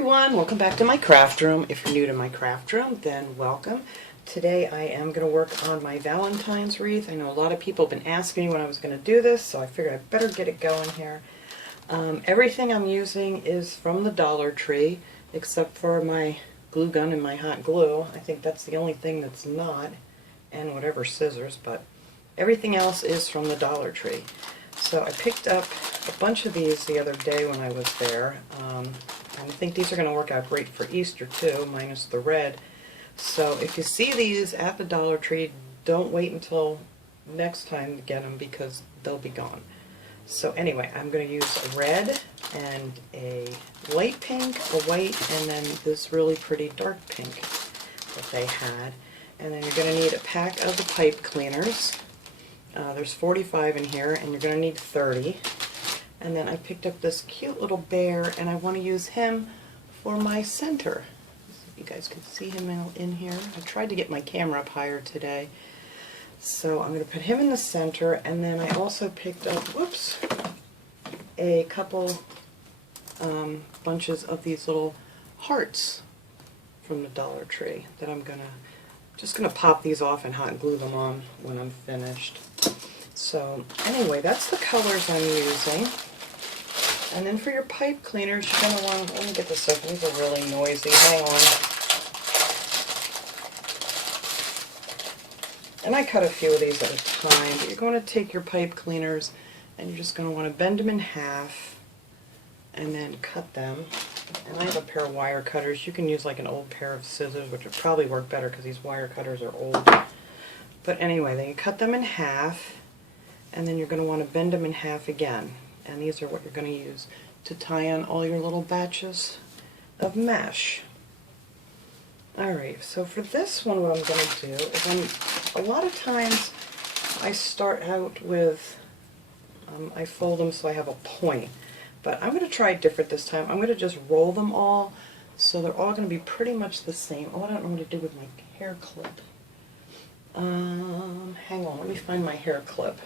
everyone, welcome back to my craft room. If you're new to my craft room, then welcome. Today I am going to work on my Valentine's wreath. I know a lot of people have been asking me when I was going to do this, so I figured I'd better get it going here. Everything I'm using is from the Dollar Tree, except for my glue gun and my hot glue. I think that's the only thing that's not, and whatever scissors, but everything else is from the Dollar Tree. So I picked up a bunch of these the other day when I was there. I think these are going to work out great for Easter too, minus the red. So if you see these at the Dollar Tree, don't wait until next time to get them because they'll be gone. So anyway, I'm going to use a red and a light pink, a white, and then this really pretty dark pink that they had. And then you're going to need a pack of the pipe cleaners. There's 45 in here, and you're going to need 30. And then I picked up this cute little bear, and I want to use him for my center. If you guys can see him in here. I tried to get my camera up higher today. So I'm going to put him in the center, and then I also picked up, whoops, a couple bunches of these little hearts from the Dollar Tree that I'm just going to pop these off and hot glue them on when I'm finished. So anyway, that's the colors I'm using. And then for your pipe cleaners, you're going to want, let me get this open, these are really noisy, hang on. And I cut a few of these at a time, but you're going to take your pipe cleaners and you're just going to want to bend them in half and then cut them. And I have a pair of wire cutters. You can use like an old pair of scissors, which would probably work better because these wire cutters are old. But anyway, then you cut them in half, and then you're going to want to bend them in half again. And these are what you're going to use to tie on all your little batches of mesh. Alright, so for this one what I'm going to do is a lot of times I start out with, I fold them so I have a point. But I'm going to try it different this time. I'm going to just roll them all so they're all going to be pretty much the same. Oh, I don't know what to do with my hair clip. Hang on, let me find my hair clip.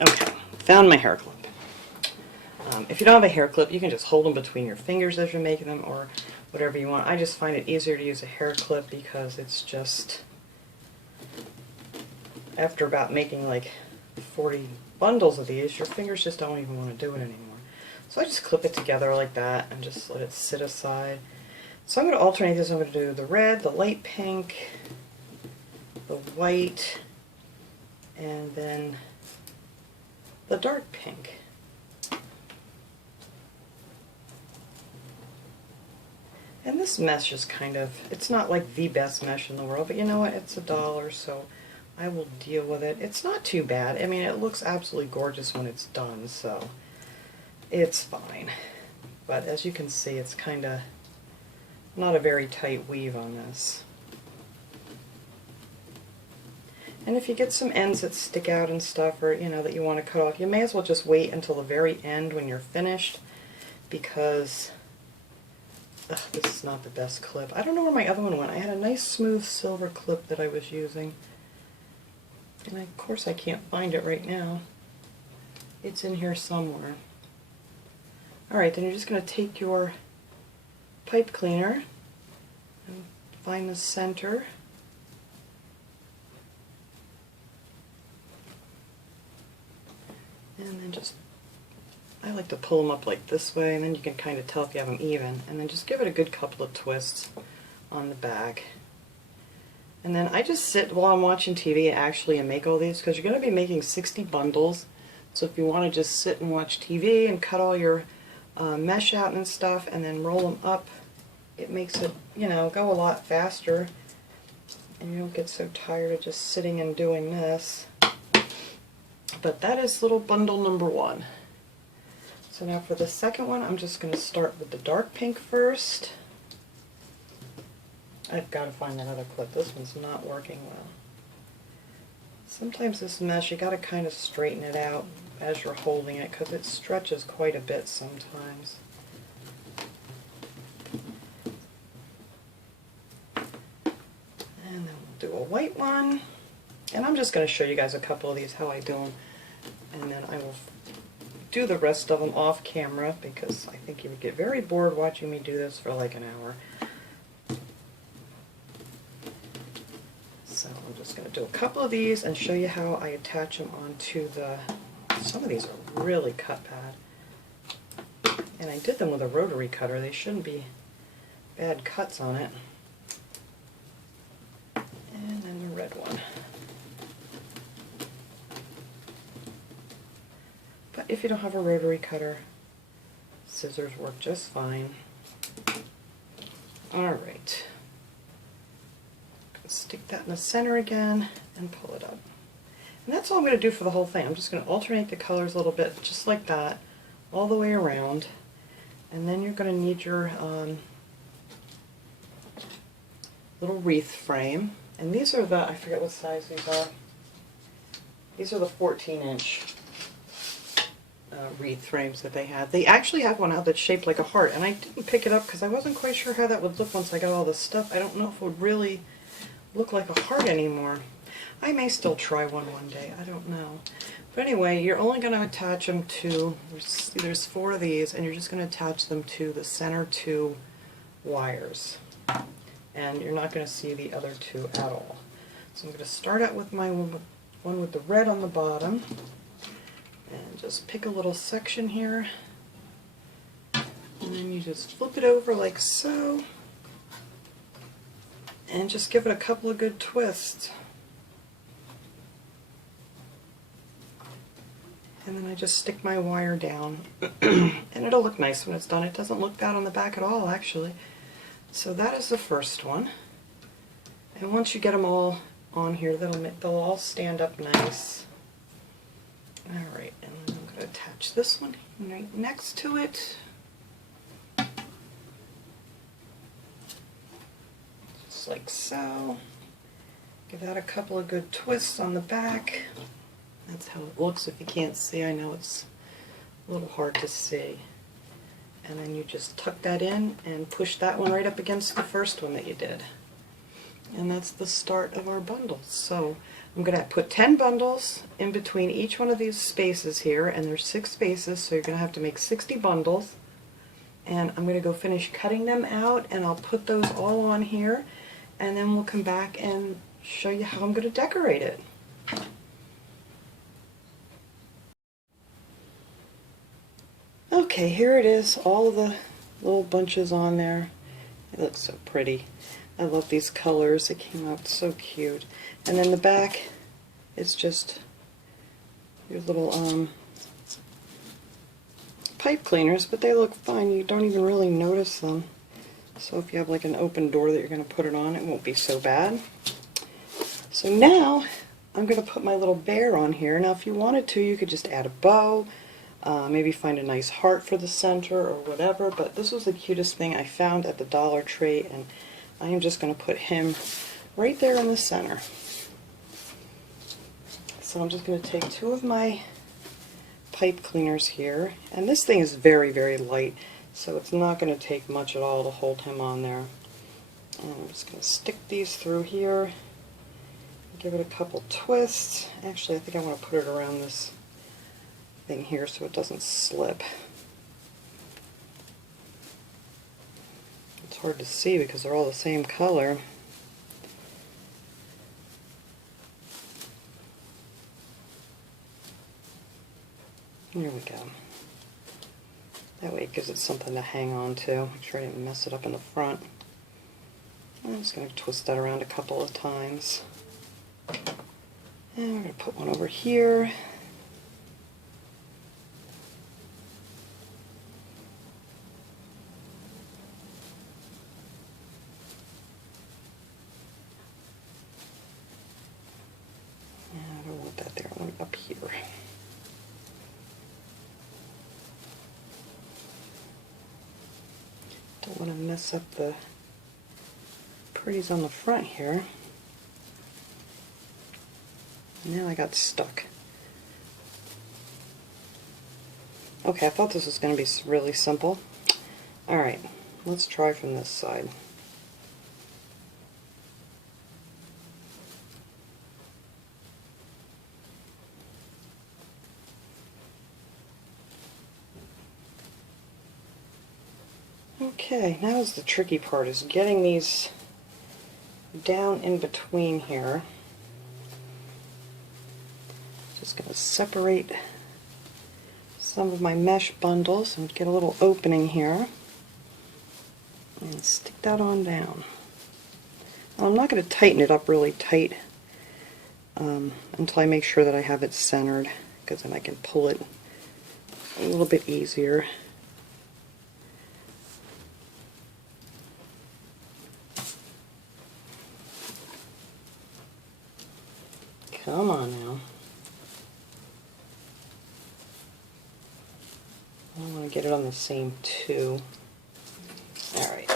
Okay, found my hair clip. If you don't have a hair clip, you can just hold them between your fingers as you're making them or whatever you want. I just find it easier to use a hair clip because it's just, after about making like 40 bundles of these, your fingers just don't even want to do it anymore. So I just clip it together like that and just let it sit aside. So I'm going to alternate this. I'm going to do the red, the light pink, the white, and then the dark pink. And this mesh is kind of, it's not like the best mesh in the world, but you know what, it's $1, so I will deal with it. It's not too bad. I mean, it looks absolutely gorgeous when it's done, so it's fine. But as you can see, it's kind of not a very tight weave on this. And if you get some ends that stick out and stuff, or you know, that you want to cut off, you may as well just wait until the very end when you're finished, because this is not the best clip. I don't know where my other one went. I had a nice smooth silver clip that I was using. And of course I can't find it right now. It's in here somewhere. Alright, then you're just going to take your pipe cleaner and find the center. And then just, I like to pull them up like this way, and then you can kind of tell if you have them even. And then just give it a good couple of twists on the back. And then I just sit while I'm watching TV actually and make all these, because you're going to be making 60 bundles. So if you want to just sit and watch TV and cut all your mesh out and stuff and then roll them up, it makes it, you know, go a lot faster. And you don't get so tired of just sitting and doing this. But that is little bundle number 1. So now for the second one, I'm just going to start with the dark pink first. I've got to find that other clip. This one's not working well. Sometimes this mesh, you got to kind of straighten it out as you're holding it because it stretches quite a bit sometimes. And then we'll do a white one. And I'm just going to show you guys a couple of these, how I do them. and then I will do the rest of them off camera because I think you would get very bored watching me do this for like an hour. So I'm just going to do a couple of these and show you how I attach them onto the, some of these are really cut bad. And I did them with a rotary cutter. They shouldn't be bad cuts on it. And then the red one. But if you don't have a rotary cutter, scissors work just fine. Alright. Stick that in the center again and pull it up. And that's all I'm going to do for the whole thing. I'm just going to alternate the colors a little bit, just like that, all the way around. And then you're going to need your little wreath frame. And these are the, I forget what size these are. These are the 14-inch wreath frames that they had. They actually have one out that's shaped like a heart, and I didn't pick it up because I wasn't quite sure how that would look once I got all the stuff. I don't know if it would really look like a heart anymore. I may still try one day, I don't know. But anyway, you're only going to attach them to, there's 4 of these, and you're just going to attach them to the center 2 wires. And you're not going to see the other 2 at all. So I'm going to start out with my one with the red on the bottom, and just pick a little section here, and then you just flip it over like so, and just give it a couple of good twists. And then I just stick my wire down, and it'll look nice when it's done. It doesn't look bad on the back at all, actually. So that is the first one. And once you get them all on here, they'll all stand up nice. Alright, and then I'm going to attach this one right next to it. Just like so. Give that a couple of good twists on the back. That's how it looks if you can't see. I know it's a little hard to see. And then you just tuck that in and push that one right up against the first one that you did. And that's the start of our bundles. So I'm going to put 10 bundles in between each one of these spaces here, and there's 6 spaces, so you're going to have to make 60 bundles. And I'm going to go finish cutting them out, and I'll put those all on here, and then we'll come back and show you how I'm going to decorate it. Okay, here it is, all the little bunches on there. It looks so pretty. I love these colors, it came out so cute. And then the back is just your little pipe cleaners, but they look fine. You don't even really notice them. So if you have like an open door that you're going to put it on, it won't be so bad. So now I'm going to put my little bear on here. Now if you wanted to, you could just add a bow, maybe find a nice heart for the center or whatever, but this was the cutest thing I found at the Dollar Tree, and I am just going to put him right there in the center. So I'm just going to take 2 of my pipe cleaners here, and this thing is very, very light, so it's not going to take much at all to hold him on there. And I'm just going to stick these through here, give it a couple twists. Actually, I think I want to put it around this thing here so it doesn't slip. It's hard to see because they're all the same color. There we go. That way it gives it something to hang on to. Make sure I didn't mess it up in the front. I'm just going to twist that around a couple of times. And we're going to put one over here. I don't want that there, I want it up here. Don't want to mess up the pretties on the front here. Now I got stuck. Okay, I thought this was going to be really simple. Alright, let's try from this side. Okay, now is the tricky part, is getting these down in between here. Just going to separate some of my mesh bundles and get a little opening here and stick that on down. Well, I'm not going to tighten it up really tight until I make sure that I have it centered, because then I can pull it a little bit easier. Come on now. I want to get it on the same two. Alright.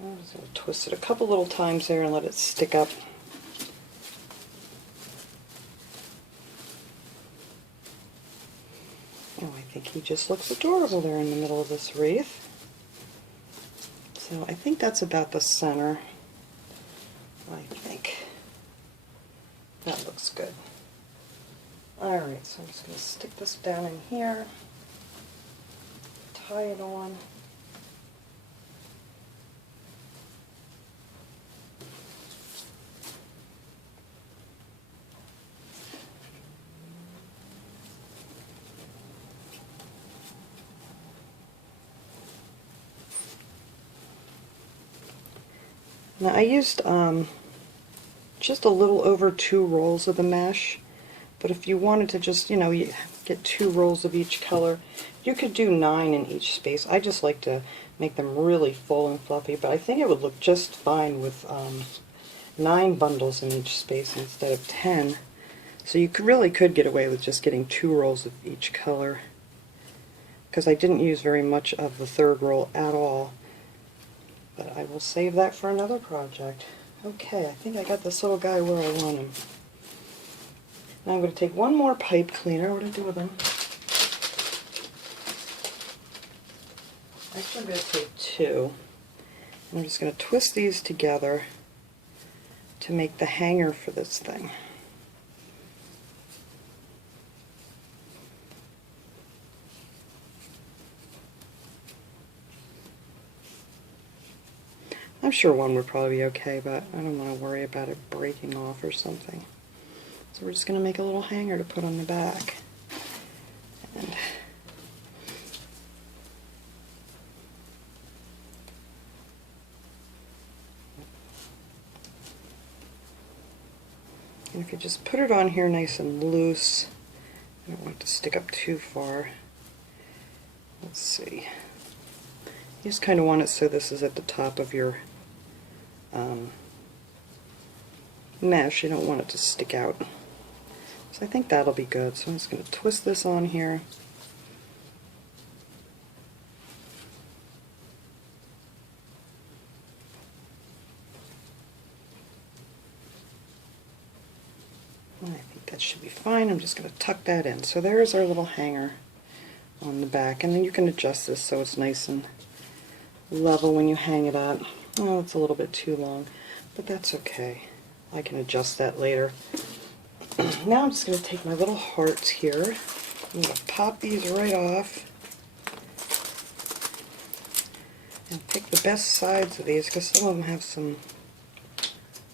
I'm just going to twist it a couple little times there and let it stick up. Oh, I think he just looks adorable there in the middle of this wreath. So I think that's about the center. I think that looks good. Alright, so I'm just going to stick this down in here, tie it on. Now I used just a little over 2 rolls of the mesh, but if you wanted to just, you know, get 2 rolls of each color, you could do 9 in each space. I just like to make them really full and fluffy, but I think it would look just fine with 9 bundles in each space instead of 10. So you really could get away with just getting 2 rolls of each color, because I didn't use very much of the 3rd roll at all. But I will save that for another project. Okay, I think I got this little guy where I want him. Now I'm going to take one more pipe cleaner. What do I do with him? Actually, I'm going to take 2. And I'm just going to twist these together to make the hanger for this thing. I'm sure one would probably be okay, but I don't want to worry about it breaking off or something. So we're just going to make a little hanger to put on the back. And if you just put it on here nice and loose, I don't want it to stick up too far. Let's see. You just kind of want it so this is at the top of your mesh. You don't want it to stick out. So I think that'll be good. So I'm just going to twist this on here. I think that should be fine. I'm just going to tuck that in. So there's our little hanger on the back, and then you can adjust this so it's nice and level when you hang it up. Oh, it's a little bit too long, but that's okay. I can adjust that later. Now I'm just going to take my little hearts here. I'm going to pop these right off and pick the best sides of these, because some of them have some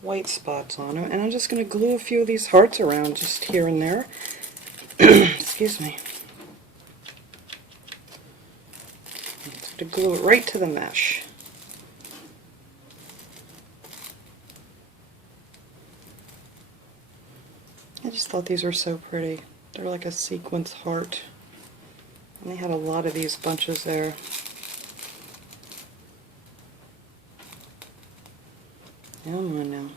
white spots on them, and I'm just going to glue a few of these hearts around just here and there. Excuse me. To glue it right to the mesh. I just thought these were so pretty. They're like a sequence heart. And they had a lot of these bunches there. Come on now.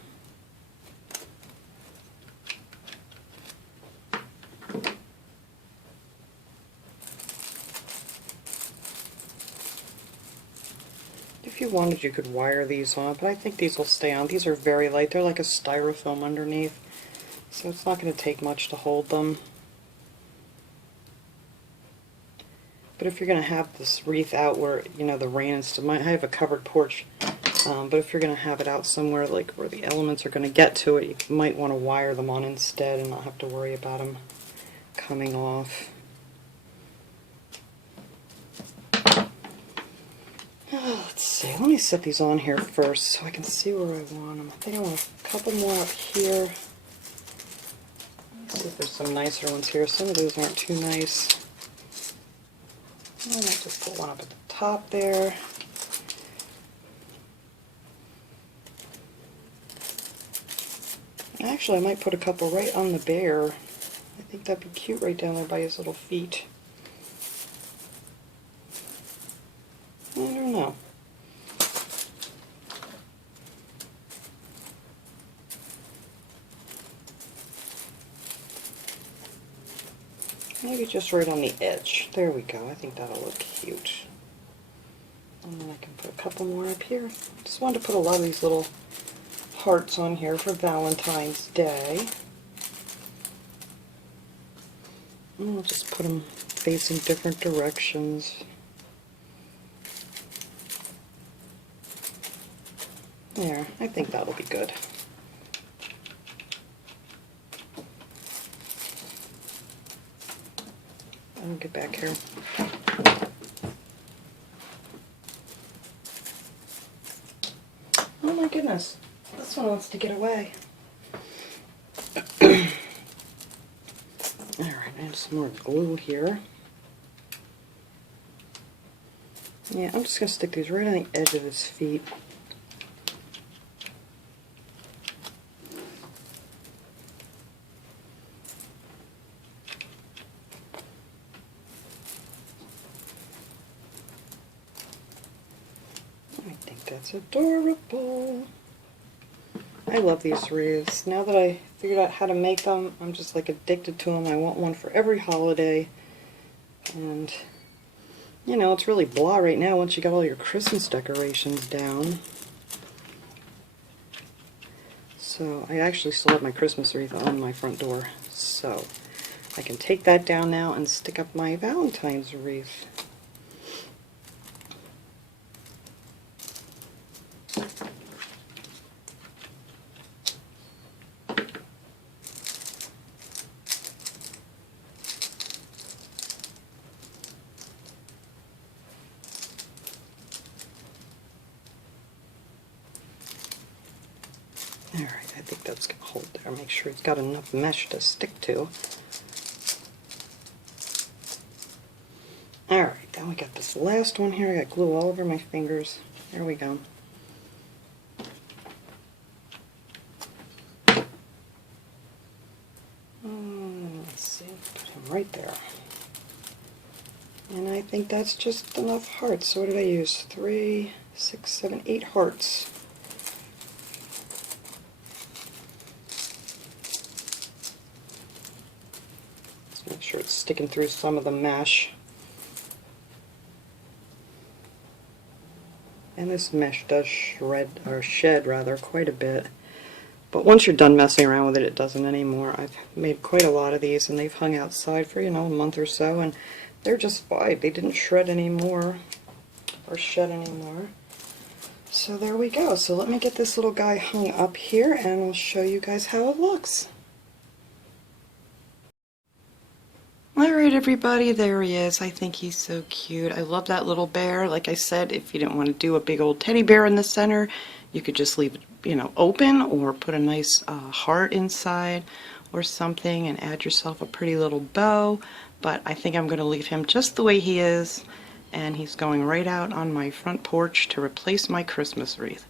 If you wanted, you could wire these on, but I think these will stay on. These are very light. They're like a styrofoam underneath, so it's not going to take much to hold them. But if you're going to have this wreath out where, you know, the rain and stuff, I have a covered porch, But if you're going to have it out somewhere like where the elements are going to get to it, you might want to wire them on instead and not have to worry about them coming off. Let's see, let me set these on here first so I can see where I want them. I think I want a couple more up here. Let's see if there's some nicer ones here. Some of those aren't too nice. I might just put one up at the top there. Actually, I might put a couple right on the bear. I think that'd be cute right down there by his little feet. I don't know. Maybe just right on the edge. There we go. I think that'll look cute. And then I can put a couple more up here. Just wanted to put a lot of these little hearts on here for Valentine's Day. And I'll just put them facing different directions. There, I think that'll be good. I'll get back here. Oh my goodness, this one wants to get away. Alright, I have some more glue here. Yeah, I'm just going to stick these right on the edge of his feet. I think that's adorable. I love these wreaths. Now that I figured out how to make them, I'm just like addicted to them. I want one for every holiday. And, you know, it's really blah right now once you got all your Christmas decorations down. So I actually still have my Christmas wreath on my front door. So I can take that down now and stick up my Valentine's wreath. Alright, I think that's going to hold there. Make sure it's got enough mesh to stick to. Alright, then we got this last one here. I got glue all over my fingers. There we go. Let's see, put him right there. And I think that's just enough hearts. So what did I use? 3, 6, 7, 8 hearts. Make sure it's sticking through some of the mesh. And this mesh does shed rather quite a bit. But once you're done messing around with it, it doesn't anymore. I've made quite a lot of these and they've hung outside for, you know, a month or so, and they're just fine. They didn't shred anymore or shed anymore. So there we go. So let me get this little guy hung up here and I'll show you guys how it looks. Alright everybody, there he is. I think he's so cute. I love that little bear. Like I said, if you didn't want to do a big old teddy bear in the center, you could just leave it, you know, open, or put a nice heart inside or something and add yourself a pretty little bow. But I think I'm going to leave him just the way he is, and he's going right out on my front porch to replace my Christmas wreath.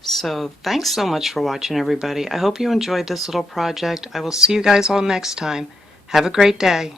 So thanks so much for watching everybody. I hope you enjoyed this little project. I will see you guys all next time. Have a great day.